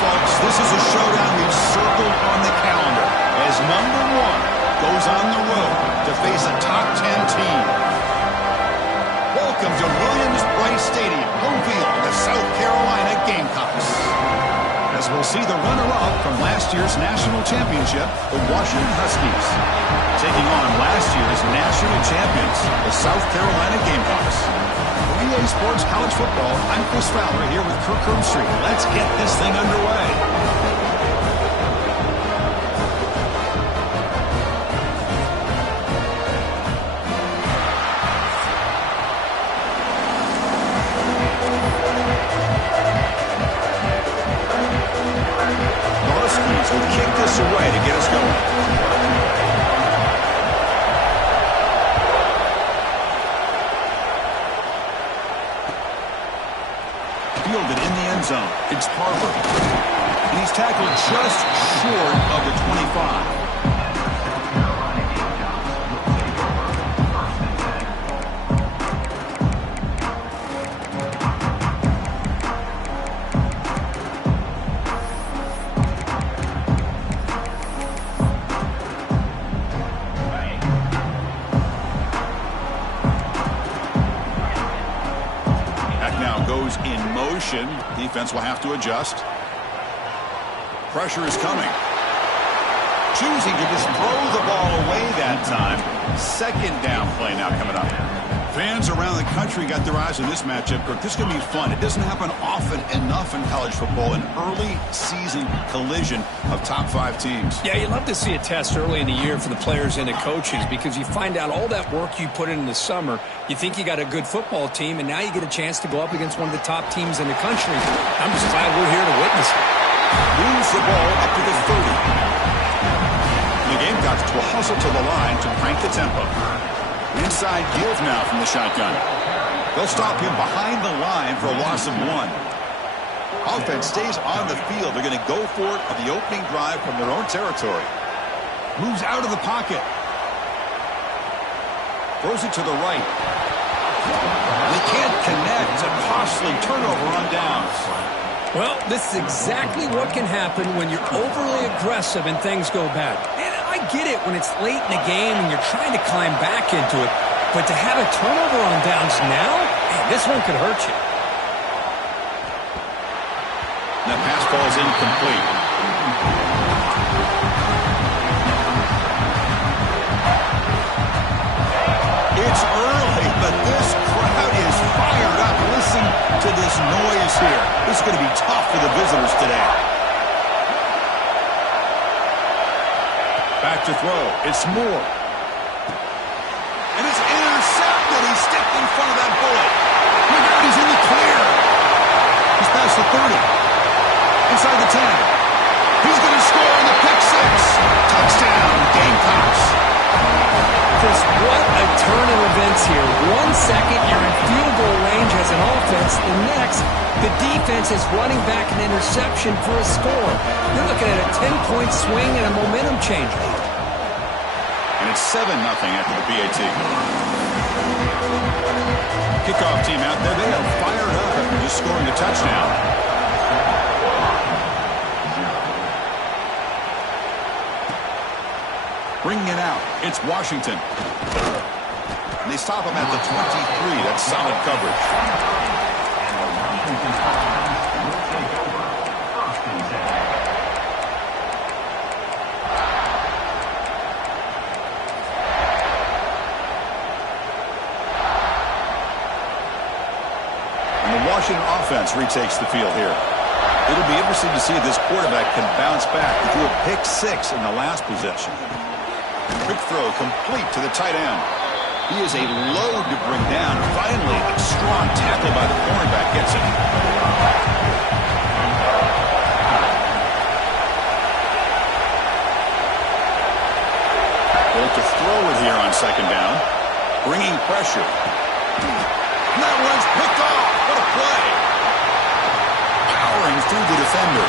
folks, this is a showdown we've circled on the calendar as number one goes on the road to face a top 10 team. Welcome to Williams-Brice Stadium, home field of the South Carolina Gamecocks. As we'll see the runner-up from last year's national championship, the Washington Huskies, taking on last year's national champions, the South Carolina Gamecocks. For EA Sports College Football, I'm Chris Fowler here with Kirk Herbstreit. Let's get this thing underway. Will kick this away to get us going. Fielded in the end zone. It's Harper. And he's tackled just short of the 25. In motion, defense will have to adjust. Pressure is coming. Choosing to just throw the ball away that time. Second down play now coming up. Fans around the country got their eyes on this matchup, Kirk. This is going to be fun. It doesn't happen often enough in college football, an early season collision of top 5 teams. Yeah, you love to see a test early in the year for the players and the coaches because you find out all that work you put in the summer. You think you got a good football team, and now you get a chance to go up against one of the top teams in the country. I'm just glad we're here to witness it. Moves the ball up to the 30. The Gamecocks will hustle to the line to crank the tempo. Inside give now from the shotgun. They'll stop him behind the line for a loss of 1. Offense stays on the field. They're going to go for it on the opening drive from their own territory. Moves out of the pocket. Throws it to the right. They can't connect. A costly turnover on downs. Well, this is exactly what can happen when you're overly aggressive and things go bad. And I get it when it's late in the game and you're trying to climb back into it. But to have a turnover on downs now, man, this one could hurt you. The pass falls incomplete. It's early, but this crowd is fired up. Listen to this noise here. This is going to be tough for the visitors today. Back to throw. It's Moore. And it's intercepted. He stepped in front of that bullet. Look out, he's in the clear. He's past the 30. Inside the 10. He's going to score on the pick 6. Touchdown, Gamecocks. Chris, what a turn of events here. 1 second, you're in field goal range as an offense. The next, the defense is running back an interception for a score. You're looking at a 10-point swing and a momentum changer. And it's 7-0 after the PAT. Kickoff team out there. They are fired up after just scoring a touchdown. Bringing it out. It's Washington. And they stop him at the 23. That's solid coverage. And the Washington offense retakes the field here. It'll be interesting to see if this quarterback can bounce back. He threw a pick 6 in the last possession. Quick throw complete to the tight end. He is a load to bring down. Finally, a strong tackle by the cornerback gets him. Able to throw it here on second down. Bringing pressure. And that one's picked off. What a play. Powering through the defender.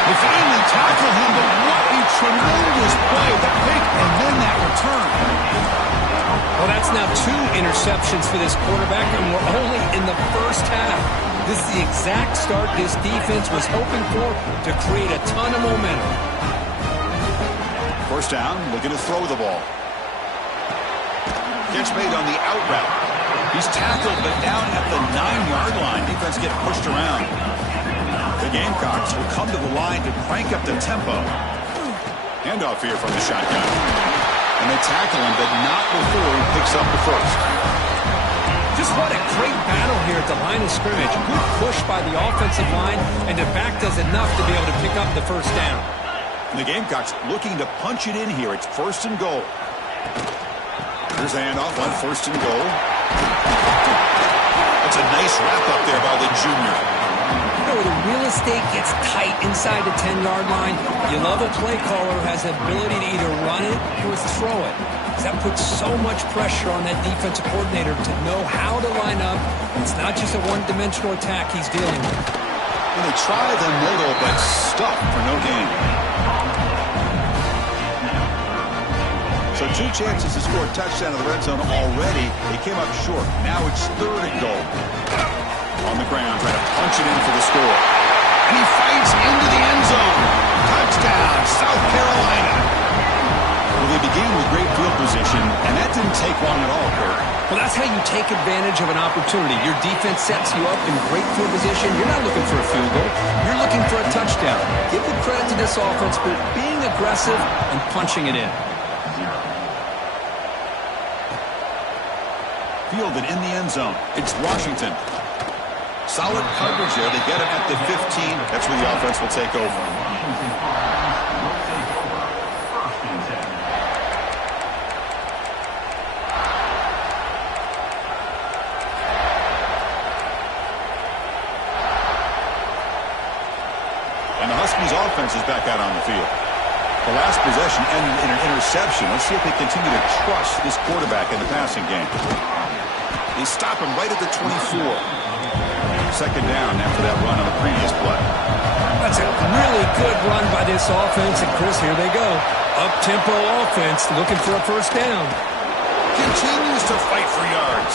They finally tackle him, but what a tremendous play. That pick and then that return. Well, that's now 2 interceptions for this quarterback, and we're only in the first half. This is the exact start this defense was hoping for to create a ton of momentum. First down, looking to throw the ball. Catch made on the out route. He's tackled, but down at the 9-yard line. Defense getting pushed around. The Gamecocks will come to the line to crank up the tempo. Handoff here from the shotgun. And they tackle him, but not before he picks up the first. Just what a great battle here at the line of scrimmage. Good push by the offensive line, and the back does enough to be able to pick up the first down. And the Gamecocks looking to punch it in here. It's first and goal. Here's the handoff on first and goal. That's a nice wrap up there by the junior. You know, the real estate gets tight inside the 10-yard line. You love a play caller who has the ability to either run it or throw it. That puts so much pressure on that defensive coordinator to know how to line up. It's not just a one-dimensional attack he's dealing with. And they try the middle, but stuck for no gain. So 2 chances to score a touchdown in the red zone already. They came up short. Now it's third and goal. On the ground, trying to punch it in for the score. And he fights into the end zone. Touchdown, South Carolina. Well, they began with great field position, and that didn't take long at all, Kurt. Well, that's how you take advantage of an opportunity. Your defense sets you up in great field position. You're not looking for a field goal. You're looking for a touchdown. Give the credit to this offense for being aggressive and punching it in. Fielded in the end zone. It's Washington. Solid coverage there. They get him at the 15. That's where the offense will take over. And the Huskies offense is back out on the field. The last possession ended in an interception. Let's see if they continue to trust this quarterback in the passing game. They stop him right at the 24. Second down after that run on the previous play. That's a really good run by this offense. And, Chris, here they go. Up-tempo offense looking for a first down. Continues to fight for yards.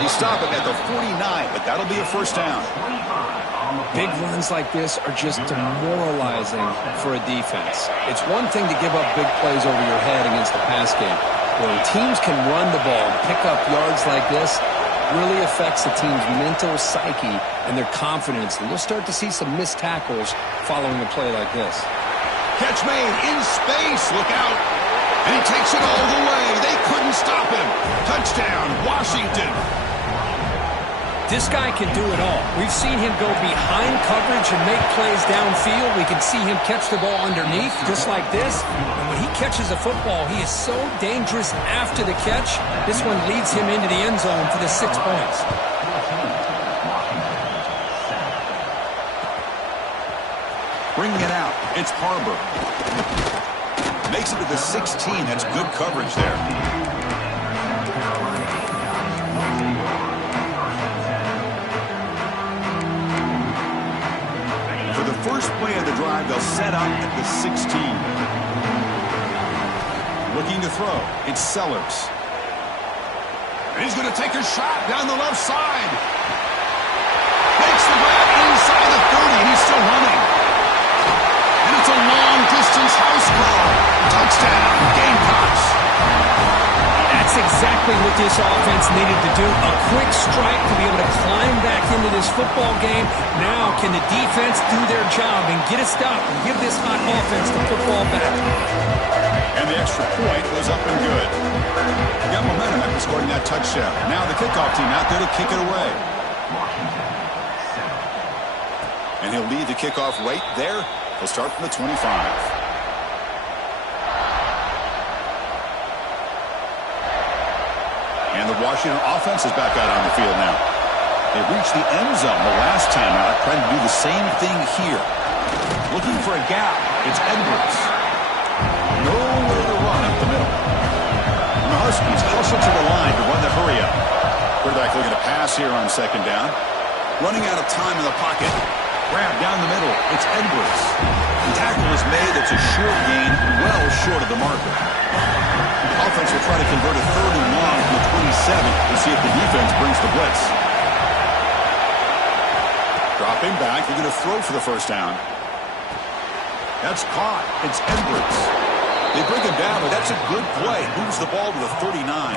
He stopped him at the 49, but that'll be a first down. Big runs like this are just demoralizing for a defense. It's one thing to give up big plays over your head against the pass game. When teams can run the ball and pick up yards like this, really affects the team's mental psyche and their confidence. And you'll start to see some missed tackles following a play like this. Catch made in space. Look out. And he takes it all the way. They couldn't stop him. Touchdown, Washington. This guy can do it all. We've seen him go behind coverage and make plays downfield. We can see him catch the ball underneath, just like this. And when he catches a football, he is so dangerous after the catch. This one leads him into the end zone for the 6 points. Bringing it out, it's Harbor. Makes it to the 16. That's good coverage there. First play of the drive, they'll set up at the 16. Looking to throw. It's Sellers. And he's going to take a shot down the left side. Makes the grab inside the 30, and he's still running. And it's a long-distance house call. Touchdown, Gamecocks. That's exactly what this offense needed to do. A quick strike to be able to climb back into this football game. Now can the defense do their job and get a stop and give this hot offense the football back? And the extra point was up and good. They got momentum after scoring that touchdown. Now the kickoff team out there to kick it away. And he'll lead the kickoff right there. He'll start from the 25. And the Washington offense is back out on the field now. They reached the end zone the last time out, trying to do the same thing here. Looking for a gap. It's Edwards. Nowhere to run up the middle. And the Huskies hustle to the line to run the hurry up. Quarterback looking to pass here on second down. Running out of time in the pocket. Grab down the middle. It's Edwards. The tackle is made. It's a short gain, well short of the marker. Offense will try to convert a third and long from the 27 to see if the defense brings the blitz. Dropping back. They're going to throw for the first down. That's caught. It's Edwards. They bring him down, but that's a good play. Moves the ball to the 39.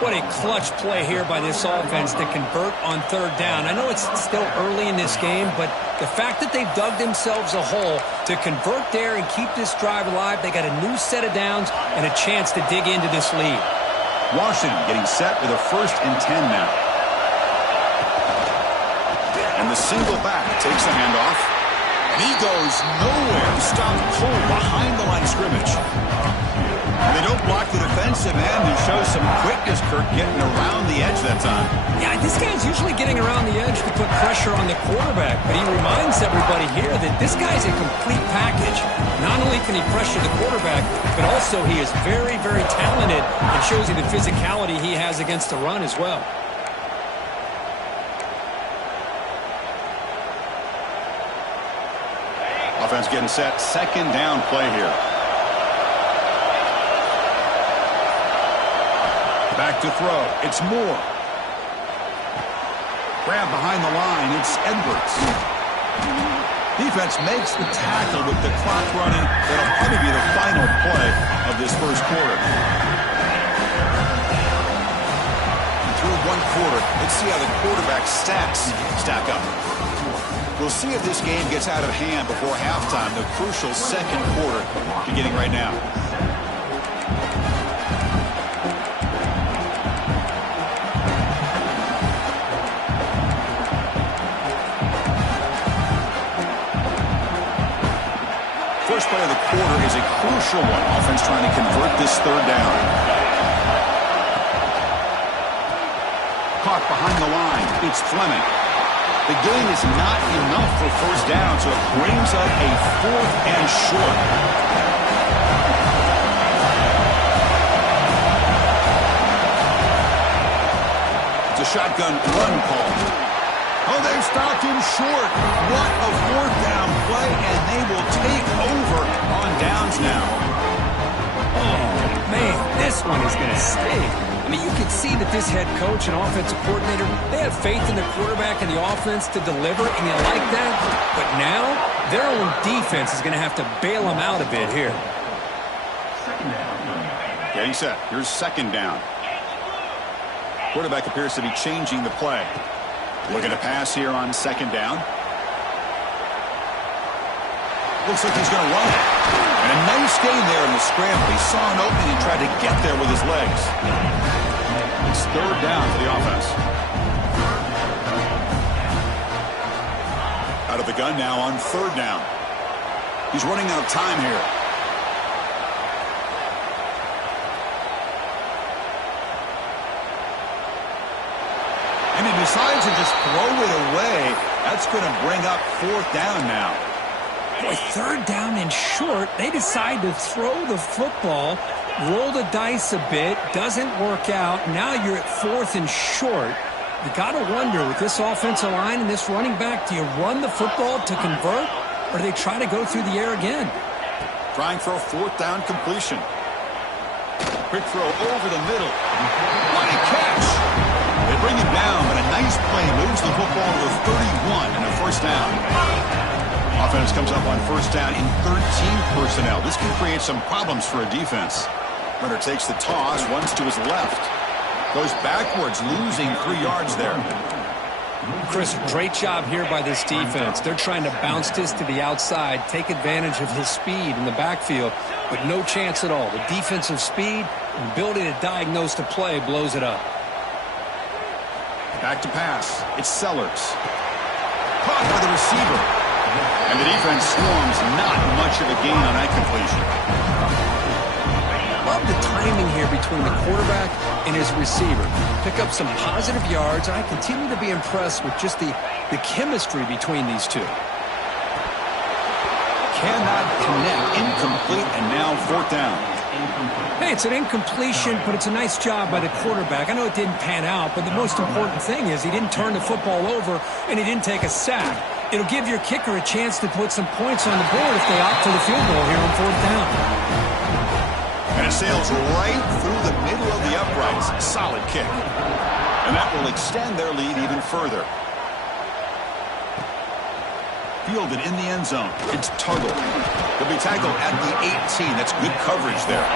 What a clutch play here by this offense to convert on third down. I know it's still early in this game, but the fact that they've dug themselves a hole to convert there and keep this drive alive, they got a new set of downs and a chance to dig into this lead. Washington getting set with a 1st and 10 now. And the single back takes the handoff. And he goes nowhere. Stopped cold behind the line of scrimmage. They don't block the defensive end and show some quickness, Kirk, getting around the edge that time. Yeah, this guy's usually getting around the edge to put pressure on the quarterback, but he reminds everybody here that this guy's a complete package. Not only can he pressure the quarterback, but also he is very, very talented and shows you the physicality he has against the run as well. Offense getting set. 2nd down play here. Back to throw. It's Moore. Grab behind the line. It's Edwards. Defense makes the tackle with the clock running. That'll probably be the final play of this first quarter. Through one quarter, let's see how the quarterback's stats stack up. We'll see if this game gets out of hand before halftime, the crucial 2nd quarter beginning right now. First play of the quarter is a crucial one. Offense trying to convert this 3rd down. Caught behind the line. It's Fleming. The gain is not enough for 1st down, so it brings up a 4th and short. It's a shotgun run call. Oh, they've stopped him short. What a 4th down play, and they will take over on downs now. Oh, man, this one is going to stay. I mean, you can see that this head coach and offensive coordinator, they have faith in the quarterback and the offense to deliver, and you like that. But now, their own defense is going to have to bail them out a bit here. Getting set. Here's 2nd down. Quarterback appears to be changing the play. Looking to pass here on 2nd down. Looks like he's going to run it. And a nice gain there in the scramble. He saw an opening and tried to get there with his legs. It's 3rd down for the offense. Out of the gun now on 3rd down. He's running out of time here. And he decides to just throw it away. That's going to bring up 4th down now. Boy, 3rd down and short. They decide to throw the football, roll the dice a bit, doesn't work out. Now you're at 4th and short. You got to wonder, with this offensive line and this running back, do you run the football to convert, or do they try to go through the air again? Trying for a 4th down completion. Quick throw over the middle. What a catch! They bring him down, but a nice play moves the football to the 31 and a 1st down. Offense comes up on 1st down in 13 personnel. This can create some problems for a defense. Runner takes the toss, runs to his left. Goes backwards, losing 3 yards there. Chris, great job here by this defense. They're trying to bounce this to the outside, take advantage of his speed in the backfield, but no chance at all. The defensive speed and ability to diagnose the play blows it up. Back to pass. It's Sellers. Caught by the receiver. And the defense swarms, not much of a gain on that completion. Love the timing here between the quarterback and his receiver. Pick up some positive yards, and I continue to be impressed with just the chemistry between these two. Cannot connect. Incomplete, and now 4th down. Hey, it's an incompletion, but it's a nice job by the quarterback. I know it didn't pan out, but the most important thing is he didn't turn the football over, and he didn't take a sack. It'll give your kicker a chance to put some points on the board if they opt for the field goal here on 4th down. And it sails right through the middle of the uprights. Solid kick. And that will extend their lead even further. fielded in the end zone. It's Tuggle. He'll be tackled at the 18. That's good coverage there.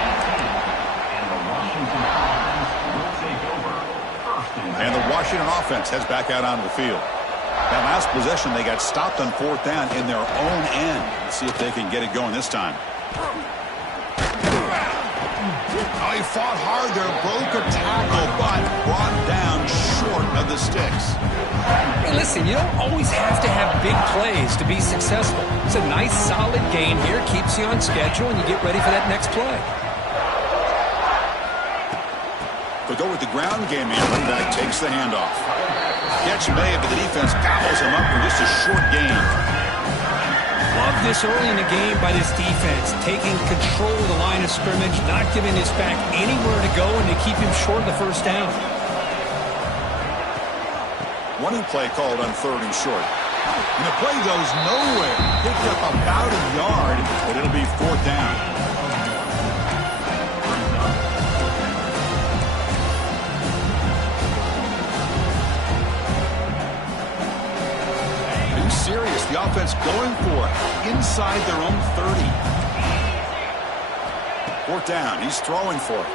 And the Washington offense heads back out onto the field. That last possession, they got stopped on 4th down in their own end. Let's see if they can get it going this time. Oh, he fought hard there, broke a tackle, but brought down short of the sticks. Hey, listen, you don't always have to have big plays to be successful. It's a nice, solid gain here, keeps you on schedule, and you get ready for that next play. They'll go with the ground game here. Running back takes the handoff. Catch made, but the defense gobbles him up for just a short gain. Love this early in the game by this defense, taking control of the line of scrimmage, not giving his back anywhere to go, and to keep him short of the first down. Running play called on 3rd and short. And the play goes nowhere. Picked up about a yard, but it'll be 4th down. Serious. The offense going for it inside their own 30. 4th down. He's throwing for it.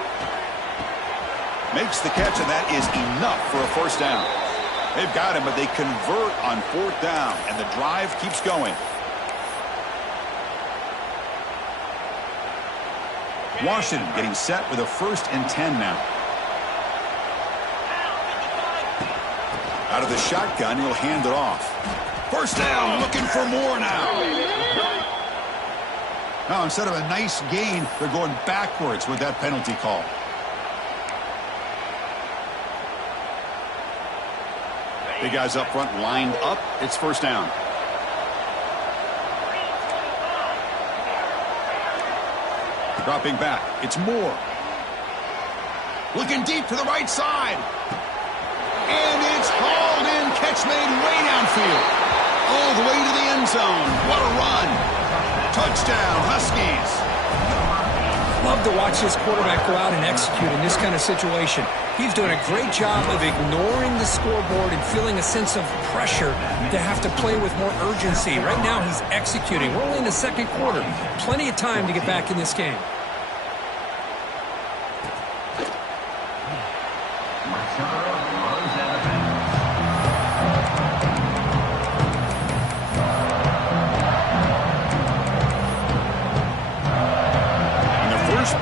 Makes the catch, and that is enough for a first down. They've got him, but they convert on 4th down, and the drive keeps going. Washington getting set with a 1st and 10 now. Out of the shotgun, he'll hand it off. First down, looking for more now. Now, instead of a nice gain, they're going backwards with that penalty call. Big guys up front lined up. It's first down. Dropping back. It's Moore. Looking deep to the right side. And it's hauled in. Catch made way downfield. All the way to the end zone. What a run. Touchdown, Huskies. Love to watch this quarterback go out and execute in this kind of situation. He's doing a great job of ignoring the scoreboard and feeling a sense of pressure to have to play with more urgency. Right now, he's executing. We're only in the 2nd quarter. Plenty of time to get back in this game.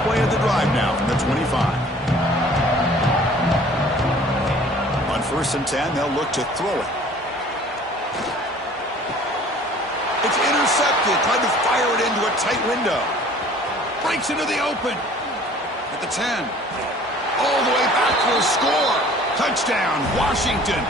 Play of the drive now from the 25. On 1st and 10, they'll look to throw it. It's intercepted. Tried to fire it into a tight window. Breaks into the open. At the 10. All the way back for a score. Touchdown, Washington.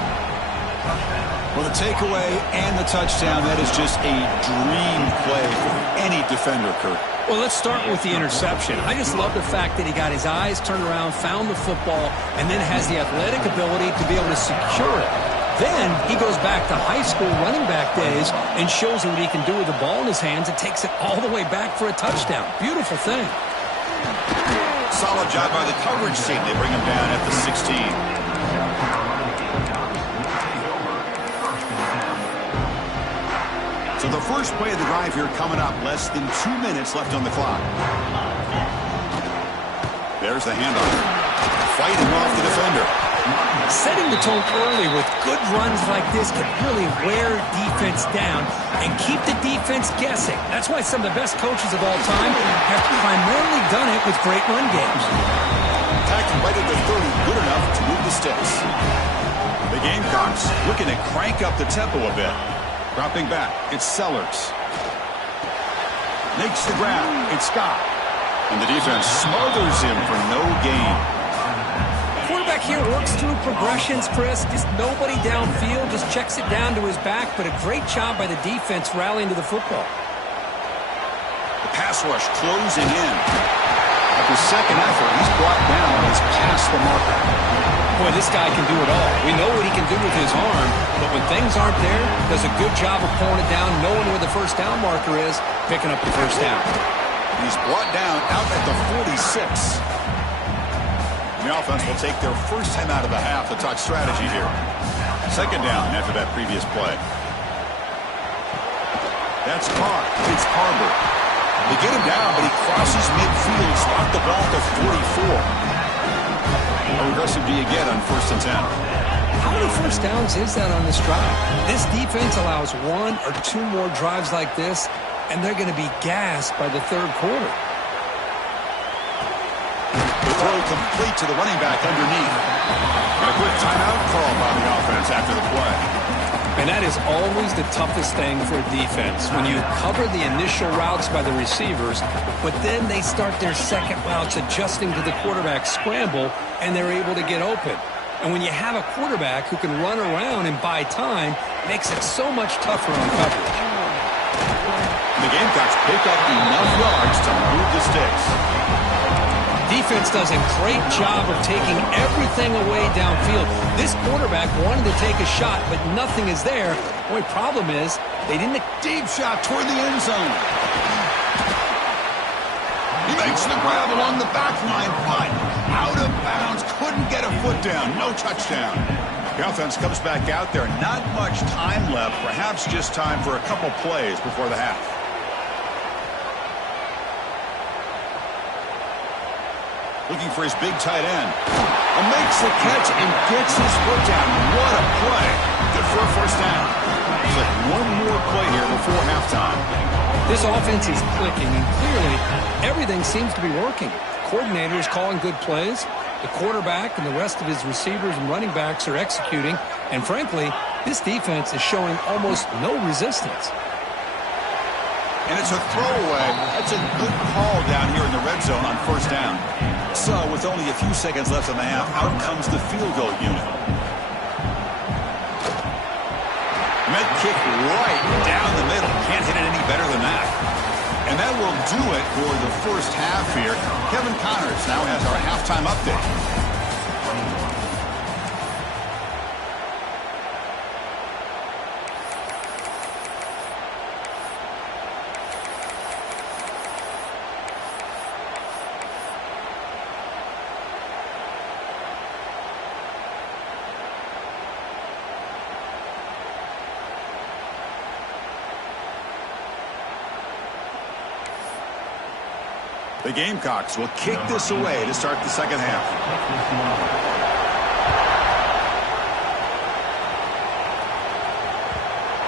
Well, the takeaway and the touchdown, that is just a dream play for any defender, Kurt. Well, let's start with the interception. I just love the fact that he got his eyes turned around, found the football, and then has the athletic ability to be able to secure it. Then he goes back to high school running back days and shows what he can do with the ball in his hands and takes it all the way back for a touchdown. Beautiful thing. Solid job by the coverage team. They bring him down at the 16. So the first play of the drive here coming up. Less than 2 minutes left on the clock. There's the handoff. Fighting off the defender. Setting the tone early with good runs like this can really wear defense down and keep the defense guessing. That's why some of the best coaches of all time have primarily done it with great run games. Attacking right at the 30, good enough to move the sticks. The Gamecocks looking to crank up the tempo a bit. Dropping back, it's Sellers. Makes the grab, it's Scott. And the defense smothers him for no gain. Quarterback here works through progressions, Chris. Just nobody downfield, just checks it down to his back, but a great job by the defense rallying to the football. The pass rush closing in. After second effort, he's brought down and he's past the marker. Boy, this guy can do it all. We know what he can do with his arm, but when things aren't there, does a good job of pulling it down, knowing where the first down marker is, picking up the first down. He's brought down out at the 46. The offense will take their first time out of the half to talk strategy here. Second down after that previous play. That's Carr. It's Harbor. They get him down, but he crosses midfield, spot the ball to 44. How aggressive do you get on 1st and 10? How many first downs is that on this drive? This defense allows 1 or 2 more drives like this, and they're going to be gassed by the 3rd quarter. The throw complete to the running back underneath. And a quick timeout call by the offense after the play. And that is always the toughest thing for a defense, when you cover the initial routes by the receivers, but then they start their second routes adjusting to the quarterback scramble, and they're able to get open. And when you have a quarterback who can run around and buy time, it makes it so much tougher on coverage. The Gamecocks pick up enough yards to move the sticks. Defense does a great job of taking everything away downfield. This quarterback wanted to take a shot, but nothing is there. The only problem is they didn't. Deep shot toward the end zone. He makes the grab along the back line, but out of bounds. Couldn't get a foot down. No touchdown. The offense comes back out there. Not much time left. Perhaps just time for a couple plays before the half. Looking for his big tight end. And makes the catch and gets his foot down. What a play. Good for a 1st down. There's like one more play here before halftime. This offense is clicking, and clearly everything seems to be working. The coordinator is calling good plays. The quarterback and the rest of his receivers and running backs are executing. And frankly, this defense is showing almost no resistance. And it's a throwaway. That's a good call down here in the red zone on 1st down. So, with only a few seconds left in the half, out comes the field goal unit. Met kick right down the middle. Can't hit it any better than that. And that will do it for the 1st half here. Kevin Connors now has our halftime update. The Gamecocks will kick this away to start the 2nd half.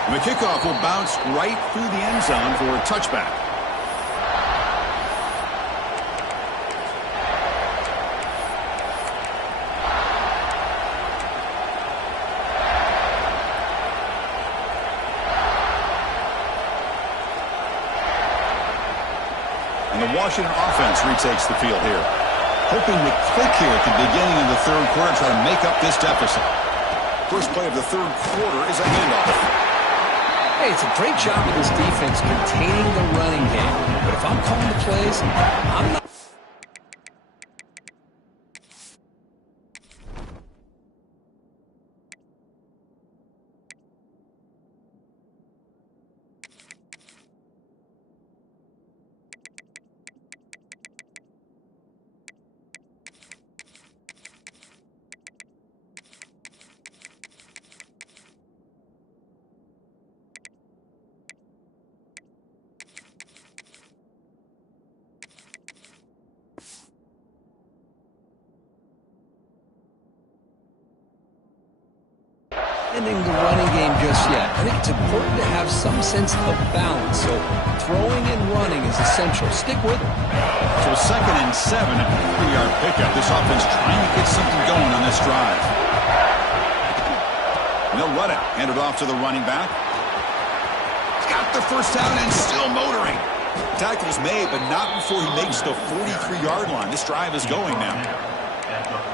And the kickoff will bounce right through the end zone for a touchback. And the Washington offense retakes the field here. Hoping to click here at the beginning of the 3rd quarter, try to make up this deficit. First play of the 3rd quarter is a handoff. Hey, it's a great job of this defense containing the running game. But if I'm calling the plays, I'm not. Ending the running game just yet. I think it's important to have some sense of balance, so throwing and running is essential. Stick with it. So 2nd and 7 at the 3-yard pickup. This offense trying to get something going on this drive. And they'll run it. Hand it off to the running back. He's got the 1st down and still motoring. Tackle's made, but not before he makes the 43-yard line. This drive is going now.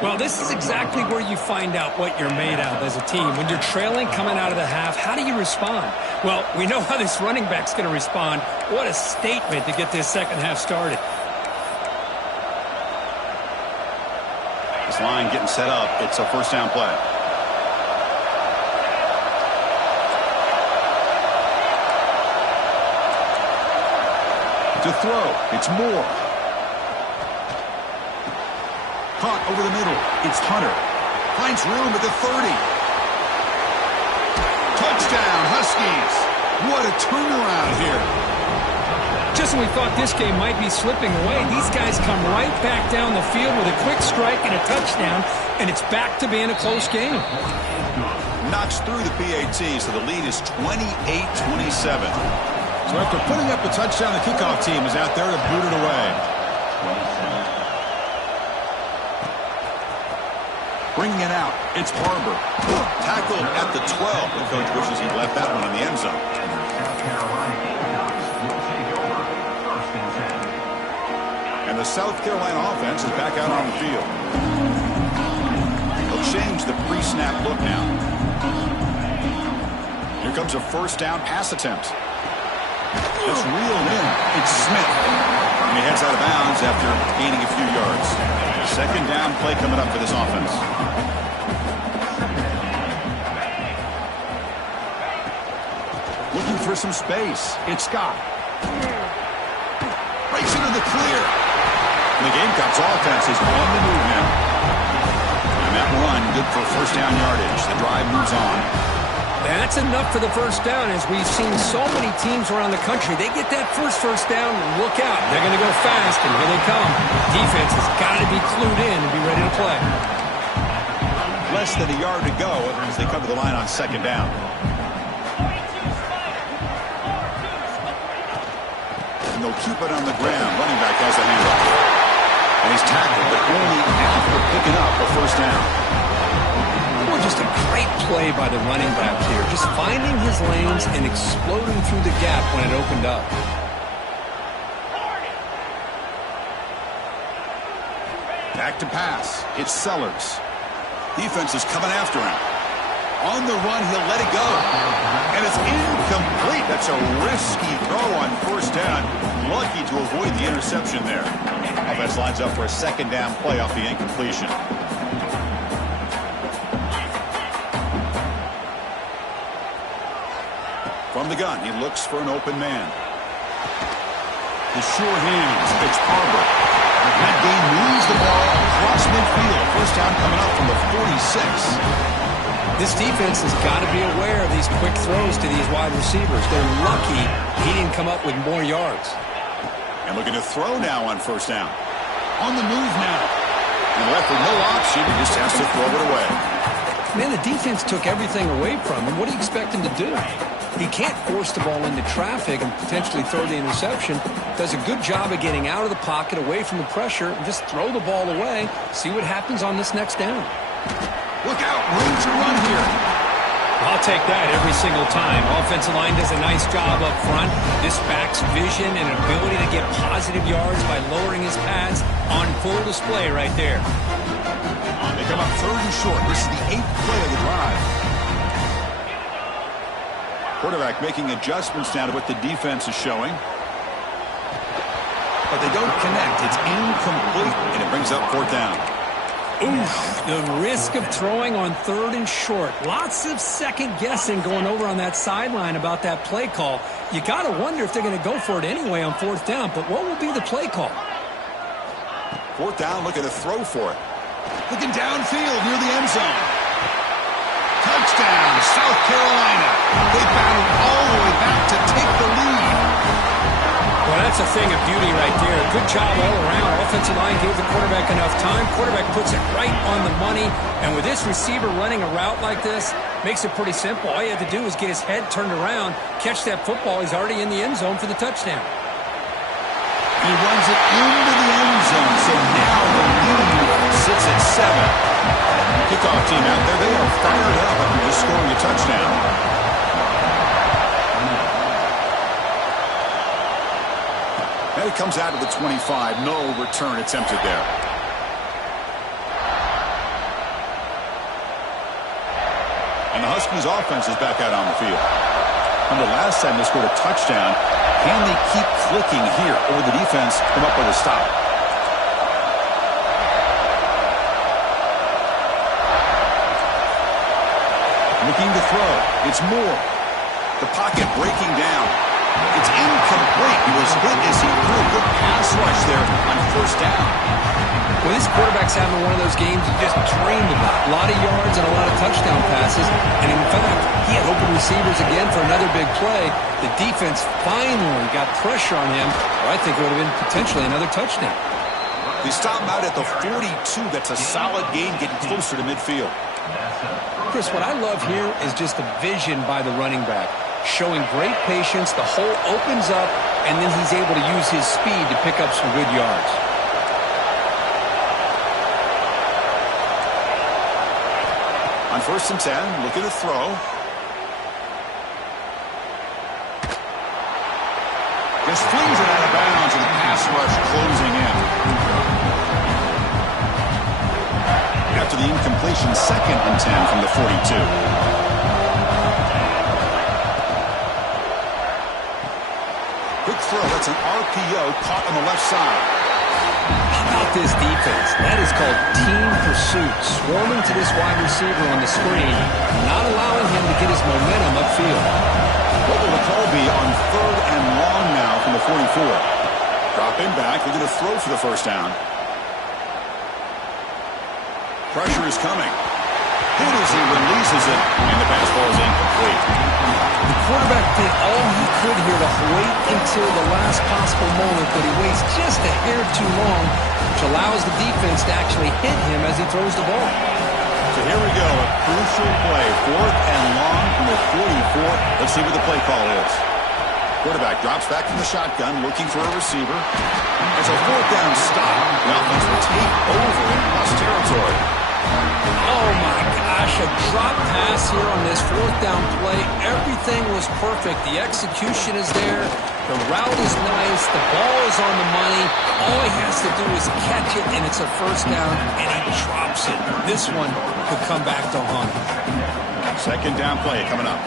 Well, this is exactly where you find out what you're made of as a team. When you're trailing coming out of the half, how do you respond? Well, we know how this running back's going to respond. What a statement to get this 2nd half started. This line getting set up. It's a 1st down play. To throw, it's Moore. Caught over the middle. It's Hunter. Finds room at the 30. Touchdown, Huskies. What a turnaround here. Just when we thought this game might be slipping away, these guys come right back down the field with a quick strike and a touchdown, and it's back to being a close game. Knocks through the PAT, so the lead is 28-27. So after putting up a touchdown, the kickoff team is out there to boot it away. Bringing it out, it's Harbor. Tackled at the 12. The coach wishes he left that one in the end zone. And the South Carolina offense is back out on the field. They'll change the pre-snap look now. Here comes a first down pass attempt. It's reeled in. It's Smith. And he heads out of bounds after gaining a few yards. Second down play coming up for this offense. Looking for some space. It's Scott. Breaks into the clear. And the Gamecocks offense is on the move now. And that run good for first down yardage. The drive moves on. That's enough for the first down, as we've seen so many teams around the country. They get that first down, look out. They're going to go fast, and here they come. Defense has got to be clued in and be ready to play. Less than a yard to go as they cover the line on second down. And they'll keep it on the ground. Running back has a handoff. And he's tackled, but only after picking up a first down. Well, just a great play by the running back here. Just finding his lanes and exploding through the gap when it opened up. Back to pass. It's Sellers. Defense is coming after him. On the run, he'll let it go. And it's incomplete. That's a risky throw on first down. Lucky to avoid the interception there. Offense lines up for a second down play off the incompletion. From the gun, he looks for an open man. The sure hands. It's Harbor. That game moves the ball across midfield. First down coming up from the 46. This defense has got to be aware of these quick throws to these wide receivers. They're lucky he didn't come up with more yards. And looking to throw now on first down. On the move now. And left with no option. He just has to throw it away. Man, the defense took everything away from him. What do you expect him to do? He can't force the ball into traffic and potentially throw the interception. Does a good job of getting out of the pocket, away from the pressure, and just throw the ball away. See what happens on this next down. Look out, room to run here. I'll take that every single time. Offensive line does a nice job up front. This back's vision and ability to get positive yards by lowering his pads on full display right there. They come up third and short. This is the 8th play of the drive. Quarterback making adjustments now to what the defense is showing. But they don't connect. It's incomplete, and it brings up fourth down. Oof, the risk of throwing on third and short. Lots of second guessing going over on that sideline about that play call. You got to wonder if they're going to go for it anyway on fourth down, but what will be the play call? Fourth down, looking to throw for it. Looking downfield near the end zone. Touchdown, South Carolina. They battled all the way back to take the lead. Well, that's a thing of beauty right there. Good job all around. Offensive line gave the quarterback enough time. Quarterback puts it right on the money. And with this receiver running a route like this, makes it pretty simple. All you have to do is get his head turned around, catch that football. He's already in the end zone for the touchdown. He runs it into the end zone. So now the lead sits at 7. Kickoff team out there, they are fired up after just scoring a touchdown. And it comes out of the 25. No return attempted there. And the Huskies offense is back out on the field. And the last time they scored a touchdown, can they keep clicking here, or will the defense come up with a stop? Looking to throw. It's Moore. The pocket breaking down. It's incomplete. He was hit as he threw a good pass rush there on first down. Well, this quarterback's having one of those games you just dreamed about. A lot of yards and a lot of touchdown passes. And in fact, he had open receivers again for another big play. The defense finally got pressure on him, or I think it would have been potentially another touchdown. They stop him out at the 42. That's a solid gain, getting closer to midfield. Chris, what I love here is just the vision by the running back. Showing great patience, the hole opens up, and then he's able to use his speed to pick up some good yards. On 1st and 10, look at the throw. Just flings it out of bounds, and the pass rush closing in. After the incompletion, 2nd and 10 from the 42. Quick throw, that's an RPO caught on the left side. How about this defense? That is called team pursuit. Swarming to this wide receiver on the screen, not allowing him to get his momentum upfield. What will the call be on 3rd and long now from the 44? Drop in back. They're going to throw for the first down. Pressure is coming. Good as he releases it, and the pass ball is incomplete. The quarterback did all he could here to wait until the last possible moment, but he waits just a hair too long, which allows the defense to actually hit him as he throws the ball. So here we go, a crucial play. 4th and long from the 44. Let's see what the play call is. Quarterback drops back from the shotgun, looking for a receiver. It's a 4th down stop. The offense will take over in plus territory. Oh my gosh, a drop pass here on this 4th down play. Everything was perfect. The execution is there. The route is nice. The ball is on the money. All he has to do is catch it, and it's a 1st down, and he drops it. This one could come back to haunt him. 2nd down play coming up.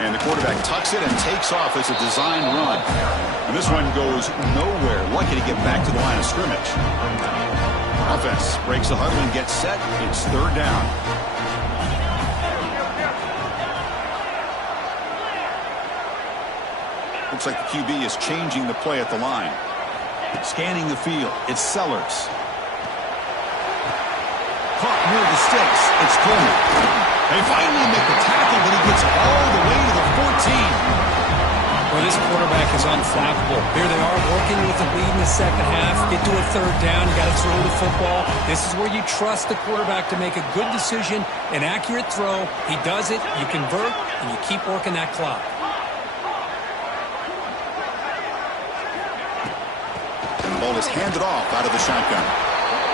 And the quarterback tucks it and takes off as a design run. And this one goes nowhere. Lucky to get back to the line of scrimmage. Offense breaks the huddle and gets set. It's 3rd down. Looks like the QB is changing the play at the line. Scanning the field. It's Sellers. Caught near the sticks. It's Coleman. They finally make the tackle, but he gets all the way to the 14. Well, this quarterback is unflappable. Here they are working with the lead in the 2nd half. Get to a 3rd down. You got to throw the football. This is where you trust the quarterback to make a good decision, an accurate throw. He does it, you convert, and you keep working that clock. And the ball is handed off out of the shotgun.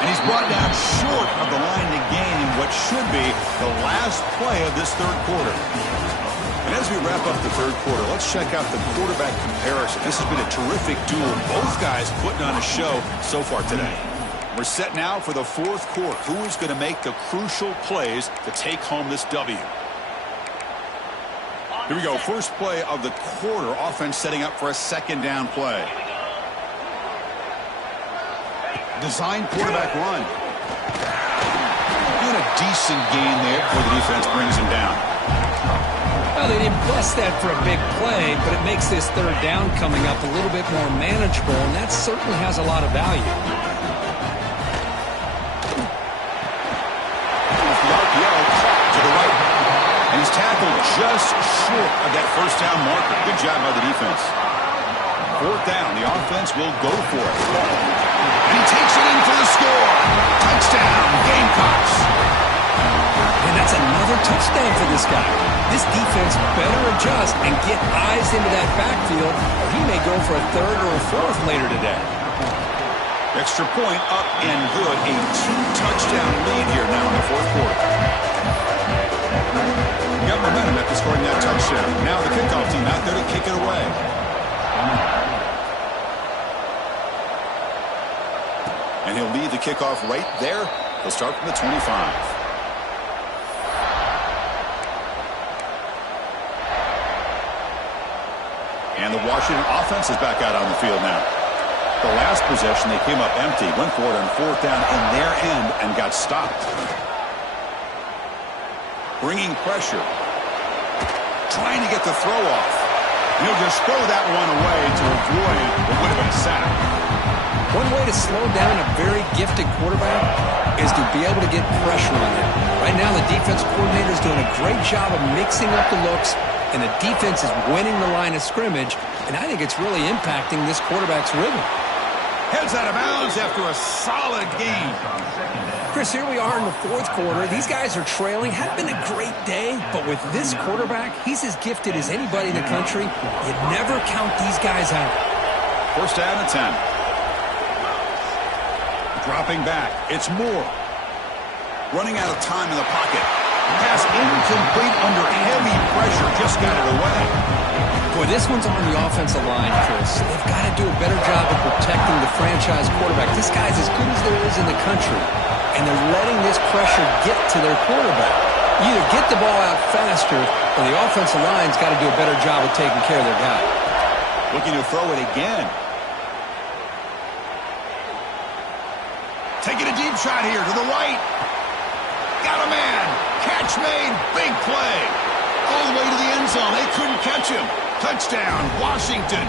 And he's brought down short of the line to gain in what should be the last play of this 3rd quarter. And as we wrap up the 3rd quarter, let's check out the quarterback comparison. This has been a terrific duel. Both guys putting on a show so far today. We're set now for the 4th quarter. Who is going to make the crucial plays to take home this W? Here we go. First play of the quarter. Offense setting up for a 2nd down play. Design quarterback run. Doing a decent gain there before the defense brings him down. Well, they didn't bust that for a big play, but it makes this 3rd down coming up a little bit more manageable, and that certainly has a lot of value. Off the RPO, to the right. And he's tackled just short of that 1st down marker. Good job by the defense. 4th down, the offense will go for it. And he takes it in for the score. Touchdown, Gamecocks. And that's another touchdown for this guy. This defense better adjust and get eyes into that backfield, or he may go for a 3rd or a 4th later today. Extra point up and good. A 2-touchdown lead here now in the 4th quarter. Got momentum after scoring that touchdown. Now the kickoff team out there to kick it away. And he'll lead the kickoff right there. He'll start from the 25. And the Washington offense is back out on the field now. The last possession, they came up empty, went for it on 4th down in their end and got stopped. Bringing pressure. Trying to get the throw off. He'll just throw that one away to avoid what would have been a sack. One way to slow down a very gifted quarterback is to be able to get pressure on him. Right now, the defense coordinator is doing a great job of mixing up the looks, and the defense is winning the line of scrimmage, and I think it's really impacting this quarterback's rhythm. Heads out of bounds after a solid gain. Chris, here we are in the fourth quarter. These guys are trailing. Had been a great day, but with this quarterback, he's as gifted as anybody in the country. You never count these guys out. First down and 10. Dropping back. It's Moore. Running out of time in the pocket. Pass incomplete under heavy pressure. Just got it away. Boy, this one's on the offensive line, Chris. They've got to do a better job of protecting the franchise quarterback. This guy's as good as there is in the country, and they're letting this pressure get to their quarterback. You either get the ball out faster, or the offensive line's got to do a better job of taking care of their guy. Looking to throw it again. Taking a deep shot here to the right. Got a man. Catch made. Big play. All the way to the end zone. They couldn't catch him. Touchdown, Washington.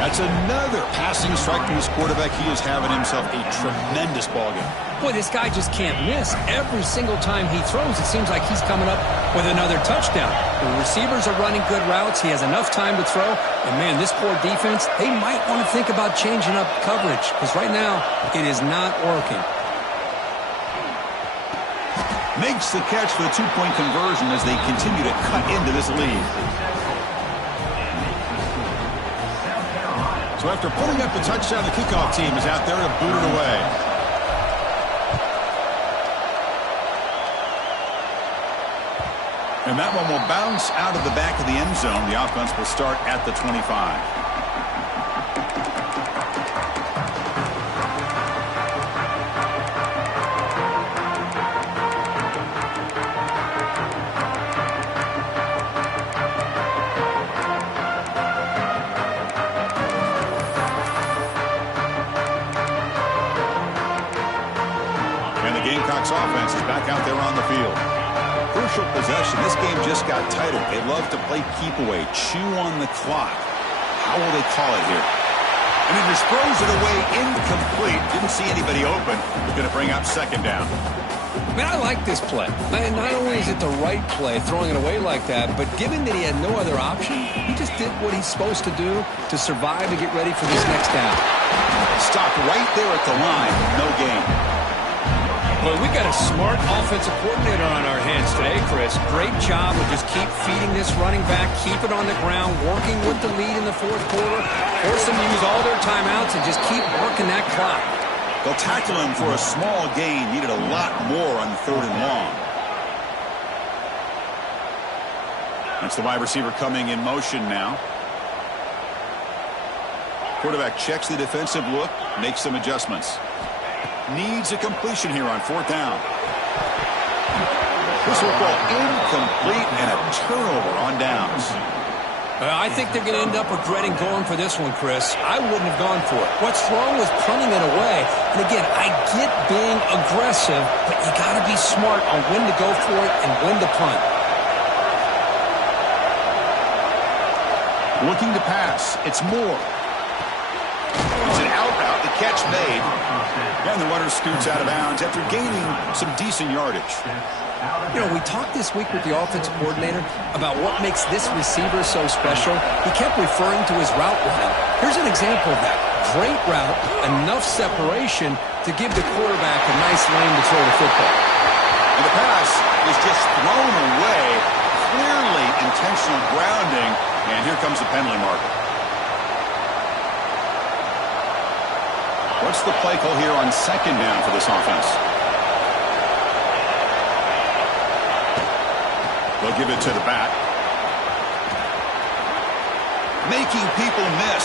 That's another passing strike from this quarterback. He is having himself a tremendous ballgame. Boy, this guy just can't miss. Every single time he throws, it seems like he's coming up with another touchdown. The receivers are running good routes. He has enough time to throw. And, man, this poor defense, they might want to think about changing up coverage because right now it is not working. Makes the catch for the two-point conversion as they continue to cut into this lead. So after putting up the touchdown, the kickoff team is out there to boot it away. And that one will bounce out of the back of the end zone. The offense will start at the 25. Offense is back out there on the field. Crucial possession. This game just got tighter. They love to play keep away, chew on the clock. How will they call it here? And he just throws it away incomplete. Didn't see anybody open. They're going to bring up second down. Man, I like this play. And not only is it the right play, throwing it away like that, but given that he had no other option, he just did what he's supposed to do to survive and get ready for this next down. Stopped right there at the line. No gain. Well, we got a smart offensive coordinator on our hands today, Chris. Great job of just keep feeding this running back, keep it on the ground, working with the lead in the fourth quarter, force them to use all their timeouts, and just keep working that clock. They'll tackle him for a small gain. Needed a lot more on third and long. That's the wide receiver coming in motion now. Quarterback checks the defensive look, makes some adjustments. Needs a completion here on fourth down. This will go incomplete and a turnover on downs. I think they're going to end up regretting going for this one, Chris. I wouldn't have gone for it. What's wrong with punting it away? And again, I get being aggressive, but you got to be smart on when to go for it and when to punt. Looking to pass. It's Moore. It's an out route. The catch made. And the runner scoots out of bounds after gaining some decent yardage. You know, we talked this week with the offensive coordinator about what makes this receiver so special. He kept referring to his route running. Here's an example of that. Great route, enough separation to give the quarterback a nice lane to throw the football. And the pass was just thrown away. Clearly intentional grounding. And here comes the penalty marker. What's the play call here on second down for this offense? They'll give it to the back. Making people miss.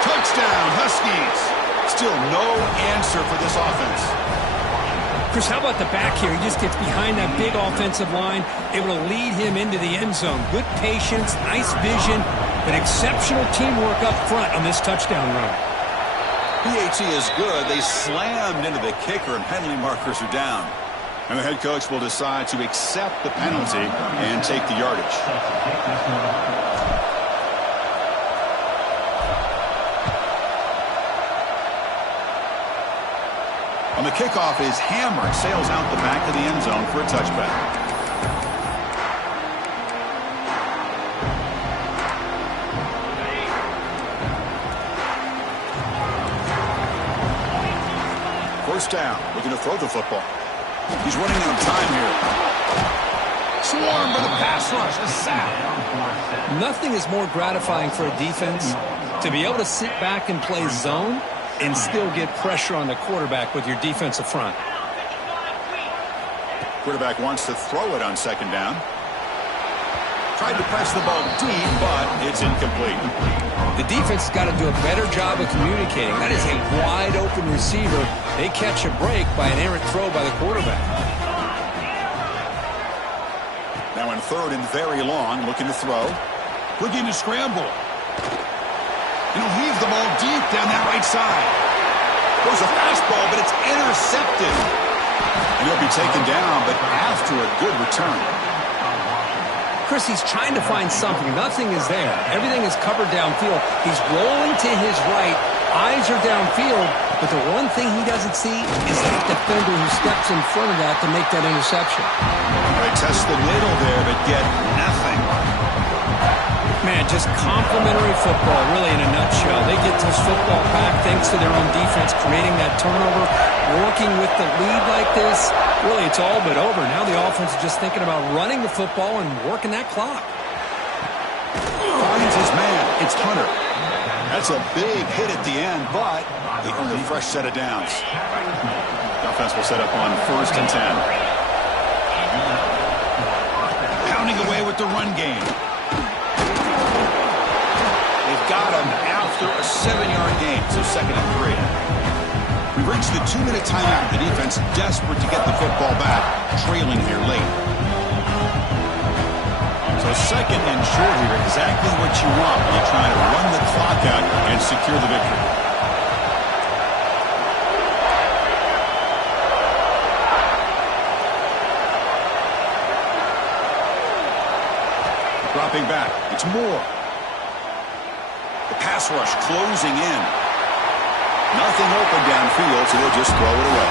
Touchdown, Huskies. Still no answer for this offense. Chris, how about the back here? He just gets behind that big offensive line, able to lead him into the end zone. Good patience, nice vision, but exceptional teamwork up front on this touchdown run. PAT is good. They slammed into the kicker, and penalty markers are down. And the head coach will decide to accept the penalty and take the yardage. kickoff is hammered, sails out the back of the end zone for a touchback. First down, looking to throw the football. He's running out of time here. Swarmed by the pass rush, a sack. Nothing is more gratifying for a defense to be able to sit back and play zone and still get pressure on the quarterback with your defensive front. Quarterback wants to throw it on second down. Tried to press the ball deep, but it's incomplete. The defense has got to do a better job of communicating. That is a wide-open receiver. They catch a break by an errant throw by the quarterback. Now in third and very long, looking to throw. Looking to scramble. And he'll heave the ball deep down that right side. Goes a fastball, but it's intercepted. And he'll be taken down, but after a good return. Chris, he's trying to find something. Nothing is there. Everything is covered downfield. He's rolling to his right. Eyes are downfield. But the one thing he doesn't see is that defender who steps in front of that to make that interception. They test the middle there, but get nothing. Man, just complimentary football, really, in a nutshell. They get this football back thanks to their own defense, creating that turnover, working with the lead like this. Really, it's all but over. Now the offense is just thinking about running the football and working that clock. Finds his man. It's Hunter. That's a big hit at the end, but they earn a fresh set of downs. The offense will set up on 1st and 10. Pounding away with the run game. They've got him after a 7-yard gain, so 2nd and 3. We've reached the 2-minute timeout. The defense desperate to get the football back, trailing here late. So 2nd and short here, exactly what you want when you're trying to run the clock out and secure the victory. Dropping back, it's Moore. The pass rush closing in. Nothing open downfield, so they'll just throw it away.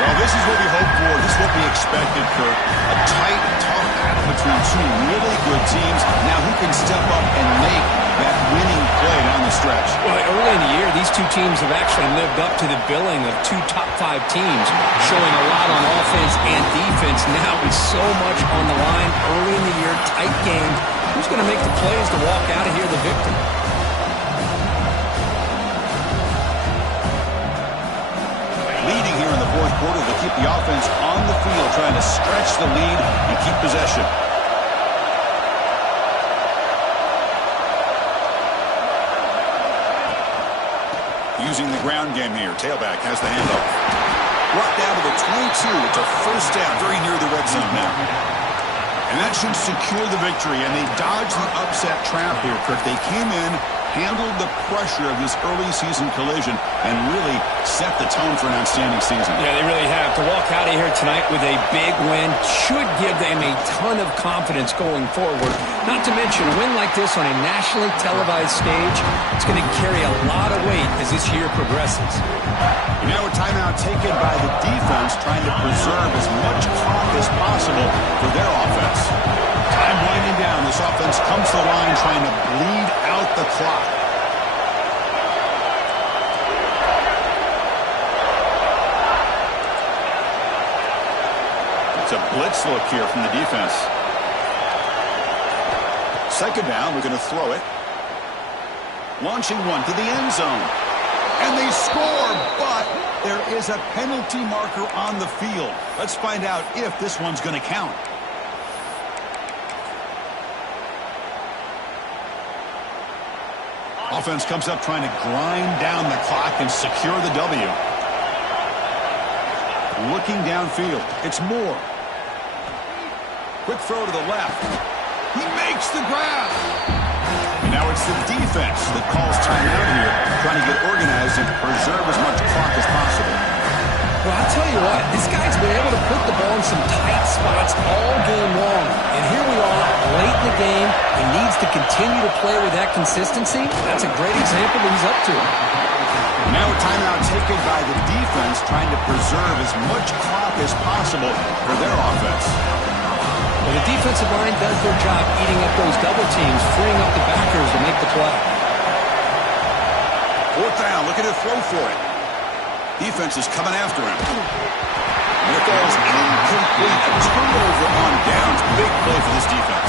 Well, this is what we hoped for. This is what we expected, Kurt. A tight, tough battle between two really good teams. Now who can step up and make that winning play down the stretch? Well, early in the year, these two teams have actually lived up to the billing of 2 top-5 teams, showing a lot on offense and defense. Now with so much on the line early in the year, tight game. Who's going to make the plays to walk out of here the victor? Leading here in the 4th quarter to keep the offense on the field, trying to stretch the lead and keep possession. Using the ground game here. Tailback has the handoff. Brought down to the 22. It's a 1st down, very near the red zone now. And that should secure the victory, and they dodged the upset trap here, Kirk. They came in, handled the pressure of this early season collision, and really set the tone for an outstanding season. Yeah, they really have. To walk out of here tonight with a big win should give them a ton of confidence going forward. Not to mention, a win like this on a nationally televised stage, it's going to carry a lot of weight as this year progresses. Now a timeout taken by the defense, trying to preserve as much clock as possible for their offense. Time winding down. This offense comes to the line trying to bleed out the clock. It's a blitz look here from the defense. 2nd down, we're going to throw it. Launching one to the end zone. And they score, but there is a penalty marker on the field. Let's find out if this one's going to count. Offense comes up trying to grind down the clock and secure the W. Looking downfield, it's Moore. Quick throw to the left. He makes the grab. And now it's the defense that calls timeout here, trying to get organized and preserve as much clock as possible. Well, I'll tell you what, this guy's been able to put the ball in some tight spots all game long. And here we are, late in the game. He needs to continue to play with that consistency. That's a great example that he's up to. Now a timeout taken by the defense, trying to preserve as much clock as possible for their offense. Well, the defensive line does their job eating up those double teams, freeing up the backers to make the play. Fourth down, looking to throw for it. Defense is coming after him. And it falls incomplete. A turnover on downs. Big play for this defense.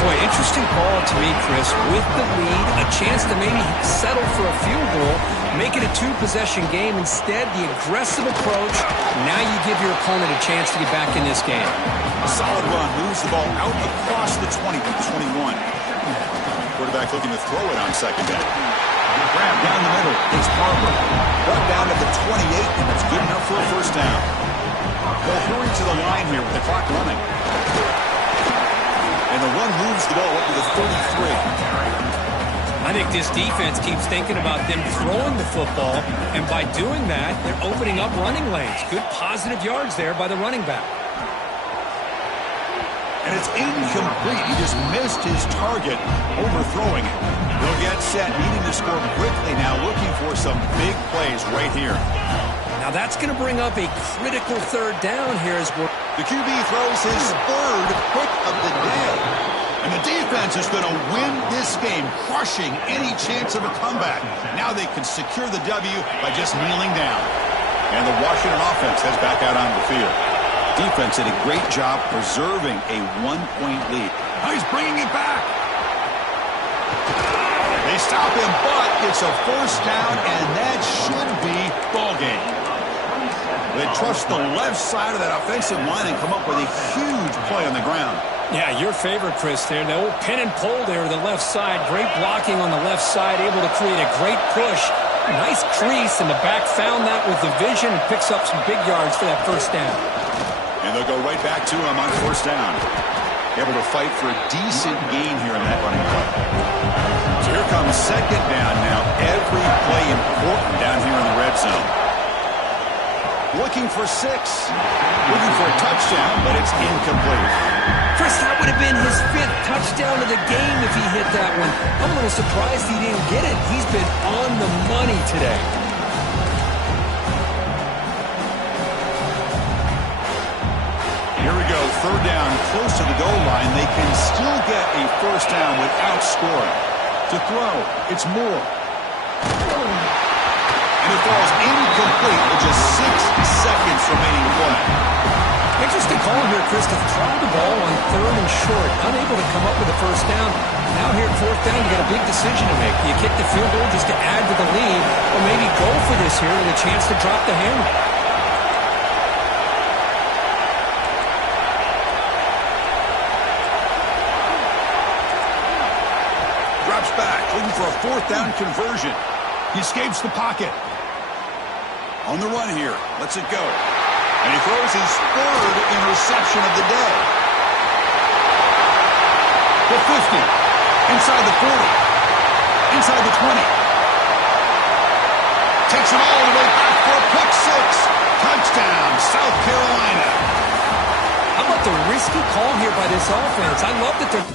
Boy, interesting call to me, Chris. With the lead, a chance to maybe settle for a field goal, make it a two-possession game. Instead, the aggressive approach. Now you give your opponent a chance to get back in this game. A solid run. Moves the ball out across the 20 to the 21. Quarterback looking to throw it on second down. Grab down the middle. It's Harper. Brought down to the 28, and it's good enough for a first down. They'll hurry to the line here with the clock running. And the run moves the ball up to the 33. I think this defense keeps thinking about them throwing the football, and by doing that, they're opening up running lanes. Good positive yards there by the running back. And it's incomplete. He just missed his target, overthrowing it. They'll get set, needing to score quickly now, looking for some big plays right here. Now that's going to bring up a critical third down here as we're... The QB throws his third pick of the day. And the defense is going to win this game, crushing any chance of a comeback. Now they can secure the W by just kneeling down. And the Washington offense heads back out onto the field. Defense did a great job preserving a one-point lead. Now he's bringing it back. They stop him, but it's a first down, and that should be ball game. They trust the left side of that offensive line and come up with a huge play on the ground. Yeah, your favorite, Chris, there. The old pin and pull there to the left side. Great blocking on the left side, able to create a great push. Nice crease, and the back found that with the vision and picks up some big yards for that first down. And they'll go right back to him on first down. Able to fight for a decent gain here in that running play. So here comes second down now. Every play important down here in the red zone. Looking for 6. Looking for a touchdown, but it's incomplete. Chris, that would have been his 5th touchdown of the game if he hit that one. I'm a little surprised he didn't get it. He's been on the money today. Here we go, third down, close to the goal line. They can still get a first down without scoring. To throw, it's Moore. And it falls incomplete with just 6 seconds remaining to play. Interesting call here, Chris, to throw the ball on 3rd and short. Unable to come up with a first down. Now here at 4th down, you got a big decision to make. Do you kick the field goal just to add to the lead, or maybe go for this here with a chance to drop the hammer? Back, looking for a 4th down conversion. He escapes the pocket. On the run here. Lets it go. And he throws his 3rd interception of the day. The 50. Inside the 40. Inside the 20. Takes it all the way back for a pick 6. Touchdown, South Carolina. How about the risky call here by this offense? I love that they're...